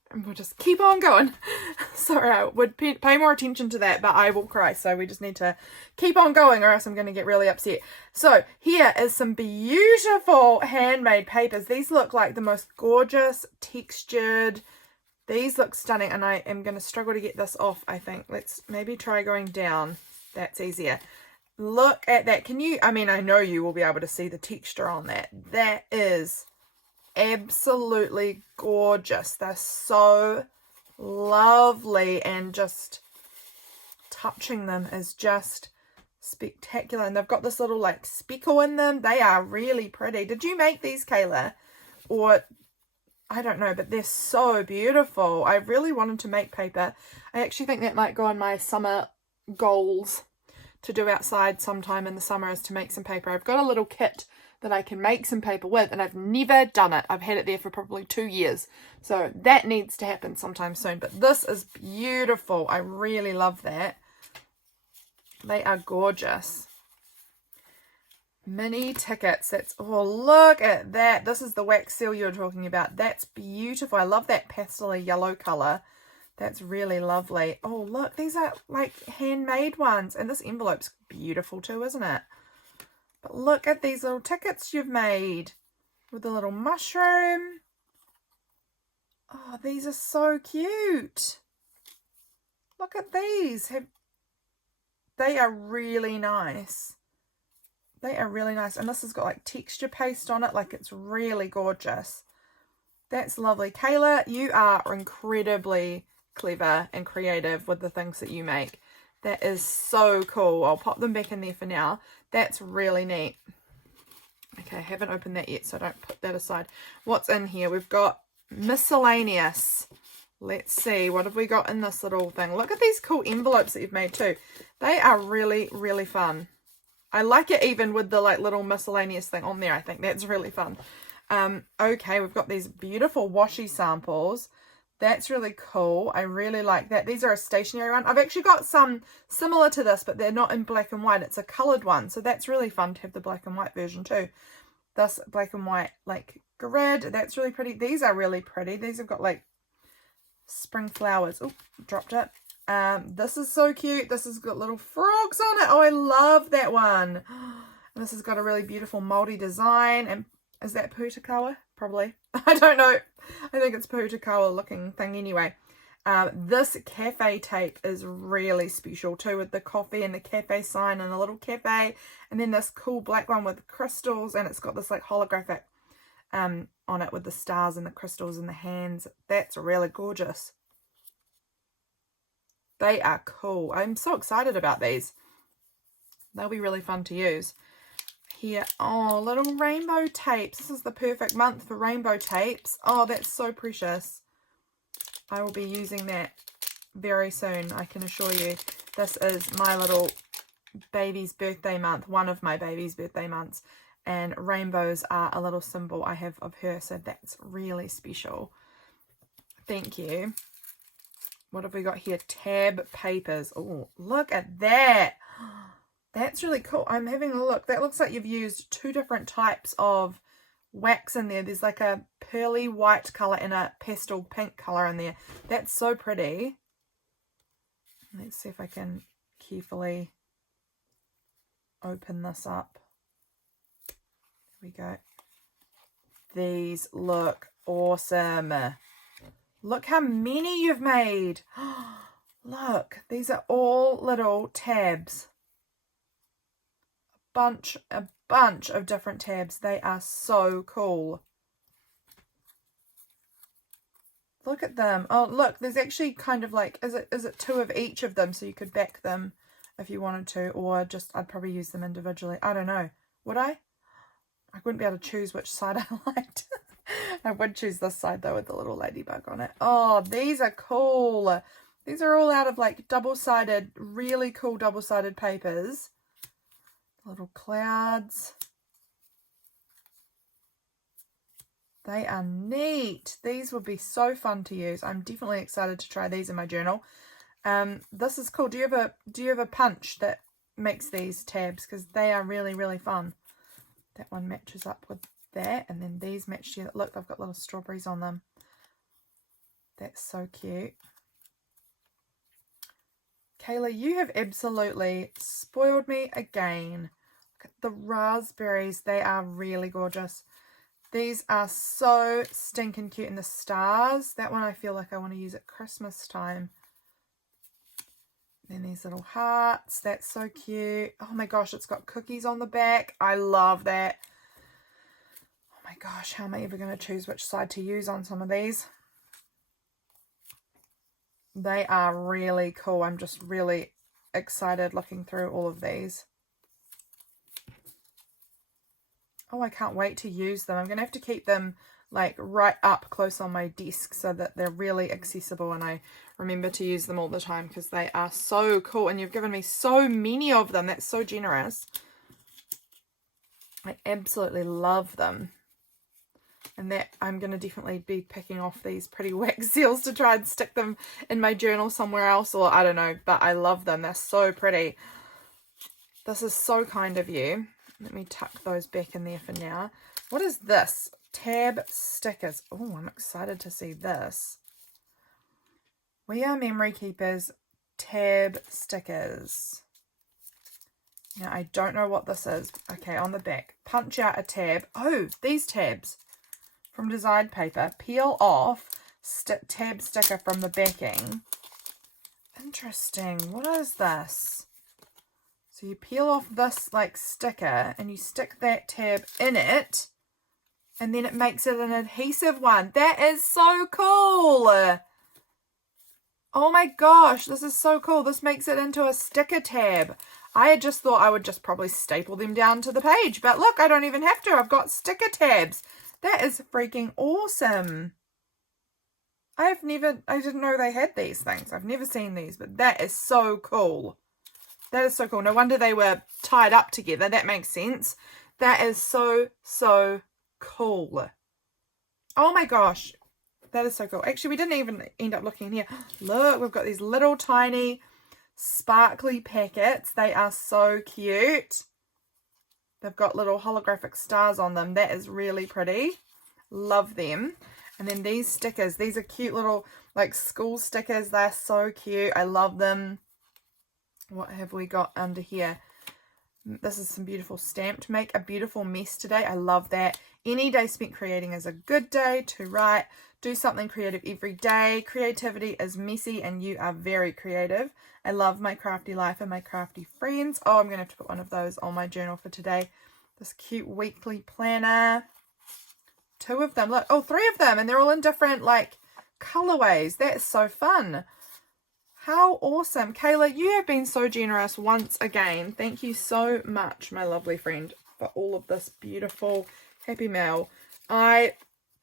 And we'll just keep on going. Sorry, I would pay more attention to that, but I will cry. So we just need to keep on going or else I'm going to get really upset. So here is some beautiful handmade papers. These look like the most gorgeous textured. These look stunning, and I am going to struggle to get this off, I think. Let's maybe try going down. That's easier. Look at that. Can you, I mean, I know you will be able to see the texture on that. That is absolutely gorgeous. They're so lovely, and just touching them is just spectacular. And they've got this little like speckle in them. They are really pretty. Did you make these, Kayla? Or I don't know, but they're so beautiful. I really wanted to make paper. I actually think that might go on my summer goals to do outside sometime in the summer, is to make some paper. I've got a little kit that I can make some paper with, and I've never done it. I've had it there for probably 2 years. So that needs to happen sometime soon. But this is beautiful. I really love that. They are gorgeous. Mini tickets. That's, oh, look at that. This is the wax seal you were talking about. That's beautiful. I love that pastel yellow color. That's really lovely. Oh, look, these are like handmade ones, and this envelope's beautiful too, isn't it? But look at these little tickets you've made with the little mushroom. Oh, these are so cute. Look at these. They are really nice. They are really nice. And this has got like texture paste on it. Like, it's really gorgeous. That's lovely. Kayla, you are incredibly clever and creative with the things that you make. That is so cool. I'll pop them back in there for now. That's really neat. Okay, I haven't opened that yet, so don't put that aside. What's in here? We've got miscellaneous. Let's see. What have we got in this little thing? Look at these cool envelopes that you've made too. They are really, really fun. I like it even with the like little miscellaneous thing on there. I think that's really fun. Okay, we've got these beautiful washi samples. That's really cool. I really like that. These are a stationary one. I've actually got some similar to this, but they're not in black and white. It's a coloured one. So that's really fun to have the black and white version too. This black and white like grid. That's really pretty. These are really pretty. These have got like spring flowers. Oh, dropped it. This is so cute. This has got little frogs on it. Oh, I love that one. And this has got a really beautiful moldy design. And is that Putakawa? Probably. I don't know. I think it's Putakawa looking thing anyway. This cafe tape is really special too, with the coffee and the cafe sign and a little cafe. And then this cool black one with crystals, and it's got this like holographic on it with the stars and the crystals and the hands. That's really gorgeous. They are cool. I'm so excited about these. They'll be really fun to use. Here, oh, little rainbow tapes. This is the perfect month for rainbow tapes. Oh, that's so precious. I will be using that very soon, I can assure you. This is my little baby's birthday month, one of my baby's birthday months, and rainbows are a little symbol I have of her, so that's really special. Thank you. What have we got here? Tab papers. Oh, look at that. That's really cool. I'm having a look. That looks like you've used two different types of wax in there. There's like a pearly white color and a pastel pink color in there. That's so pretty. Let's see if I can carefully open this up. There we go. These look awesome. Look how many you've made. Look, these are all little tabs. A bunch of different tabs. They are so cool. Look at them. Oh, look, there's actually kind of like, is it two of each of them, so you could back them if you wanted to, or just, I'd probably use them individually. I don't know. Would I? I wouldn't be able to choose which side I liked. I would choose this side though with the little ladybug on it. Oh, these are cool. These are all out of like double-sided, really cool double-sided papers. Little clouds. They are neat. These would be so fun to use. I'm definitely excited to try these in my journal. This is cool. Do you have a punch that makes these tabs? Because they are really, really fun. That one matches up with that, and then these match together. Look, they've got little strawberries on them. That's so cute. Kayla, you have absolutely spoiled me again. Look at the raspberries. They are really gorgeous. These are so stinking cute. And the stars, that one I feel like I want to use at Christmas time. Then these little hearts, that's so cute. Oh my gosh, it's got cookies on the back. I love that. Oh my gosh, how am I ever going to choose which side to use on some of these? They are really cool. I'm just really excited looking through all of these. Oh, I can't wait to use them. I'm going to have to keep them like right up close on my desk so that they're really accessible and I remember to use them all the time because they are so cool. And you've given me so many of them. That's so generous. I absolutely love them. And that I'm going to definitely be picking off these pretty wax seals to try and stick them in my journal somewhere else, or I don't know, but I love them. They're so pretty. This is so kind of you. Let me tuck those back in there for now. What is this? Tab stickers. Oh, I'm excited to see this. We Are Memory Keepers tab stickers. Now, I don't know what this is. Okay, on the back. Punch out a tab. Oh, these tabs. From designed paper, peel off tab sticker from the backing. Interesting. What is this? So you peel off this like sticker and you stick that tab in it, and then it makes it an adhesive one. That is so cool. Oh my gosh, this is so cool. This makes it into a sticker tab. I had just thought I would just probably staple them down to the page, but look, I don't even have to. I've got sticker tabs. That is freaking awesome. I didn't know they had these things. I've never seen these, but that is so cool. That is so cool. No wonder they were tied up together. That makes sense. That is so, so cool. Oh my gosh. That is so cool. Actually, we didn't even end up looking here. Look, we've got these little tiny sparkly packets. They are so cute. They've got little holographic stars on them. That is really pretty. Love them. And then these stickers. These are cute little like school stickers. They're so cute. I love them. What have we got under here? This is some beautiful stamped. Make a beautiful mess today. I love that. Any day spent creating is a good day to write. Do something creative every day. Creativity is messy and you are very creative. I love my crafty life and my crafty friends. Oh, I'm going to have to put one of those on my journal for today. This cute weekly planner. 2 of them. Look, oh, 3 of them, and they're all in different like colorways. That's so fun. How awesome. Kayla, you have been so generous once again. Thank you so much, my lovely friend, for all of this beautiful happy mail. I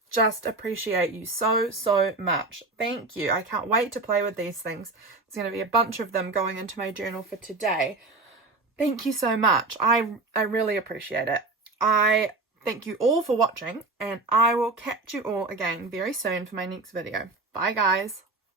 just appreciate you so, so much. Thank you. I can't wait to play with these things. There's going to be a bunch of them going into my journal for today. Thank you so much. I really appreciate it. I thank you all for watching, and I will catch you all again very soon for my next video. Bye, guys.